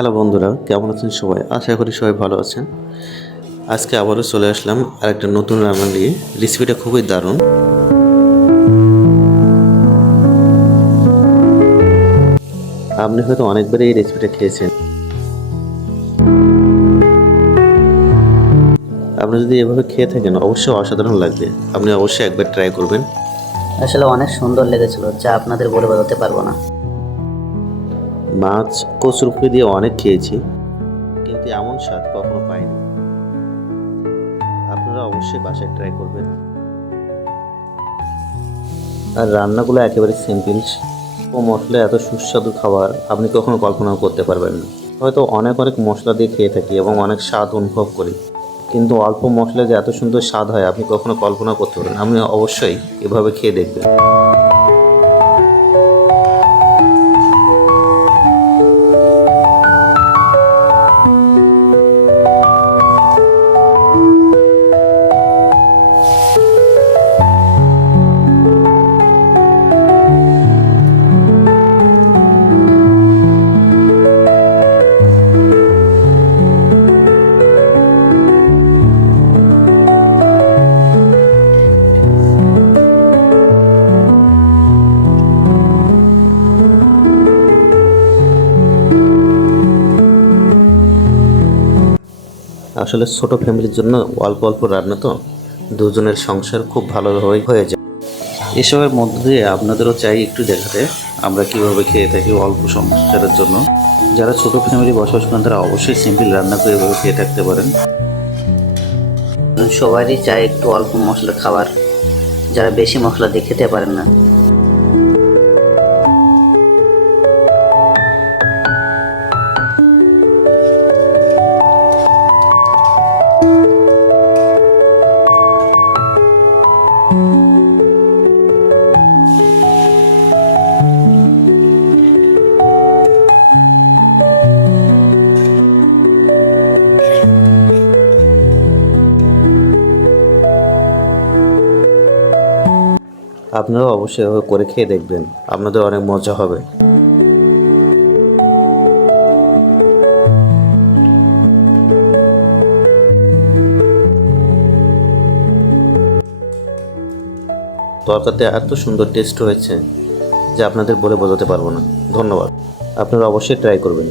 Hello বন্ধুরা, কেমন আছেন সবাই? আশা করি সবাই ভালো আছেন। আজকে আবারও চলে আসলাম আরেকটা নতুন রান্না নিয়ে। রেসিপিটা খুবই দারুণ। আপনি হয়তো অনেকবারই এই রেসিপিটা খেয়েছেন। আপনি যদি এভাবে খেয়ে থাকেন অবশ্যই অসাধারণ লাগবে। আপনি অবশ্যই একবার ট্রাই করবেন। আসলে অনেক সুন্দর লেগেছিল, যা আপনাদের বলে বোঝাতে পারবো না। মাছ কচুরপুলি দিয়ে অনেক খেয়েছি, কিন্তু এমন স্বাদ কখনো পাইনি। আপনারা অবশ্যই বাসায় ট্রাই করবেন। আর রান্নাগুলো একেবারে সিম্পল ও মশলা এত সুস্বাদু খাবার আপনি কখনো কল্পনাও করতে পারবেন না। হয়তো অনেক অনেক মশলা দিয়ে খেয়ে থাকি এবং অনেক স্বাদ অনুভব করি, কিন্তু অল্প মশলা যে এত সুন্দর স্বাদ হয় আপনি কখনো কল্পনা করতে পারেন। আপনি অবশ্যই এভাবে খেয়ে দেখবেন। আসলে ছোট ফ্যামিলির জন্য অল্প অল্প রান্না তো দুজনের সংসার খুব ভালোভাবে হয়ে যায়। এসবের মধ্য দিয়ে আপনাদেরও চাই একটু দেখাতে আমরা কিভাবে খেয়ে থাকি অল্প সংসারের জন্য। যারা ছোট ফ্যামিলি বসবাস করেন তারা অবশ্যই সিম্পল রান্না করে এভাবে খেয়ে থাকতে পারেন। সবারই চাই একটু অল্প মশলা খাবার, যারা বেশি মশলা দিয়ে খেতে পারেন না। আপনারাও অবশ্যই এভাবে করে খেয়ে দেখবেন, আপনাদের অনেক মজা হবে। তরকারিতে এত সুন্দর টেস্ট হয়েছে যে আপনাদের বলে বোঝাতে পারবো না। ধন্যবাদ। আপনারা অবশ্যই ট্রাই করবেন।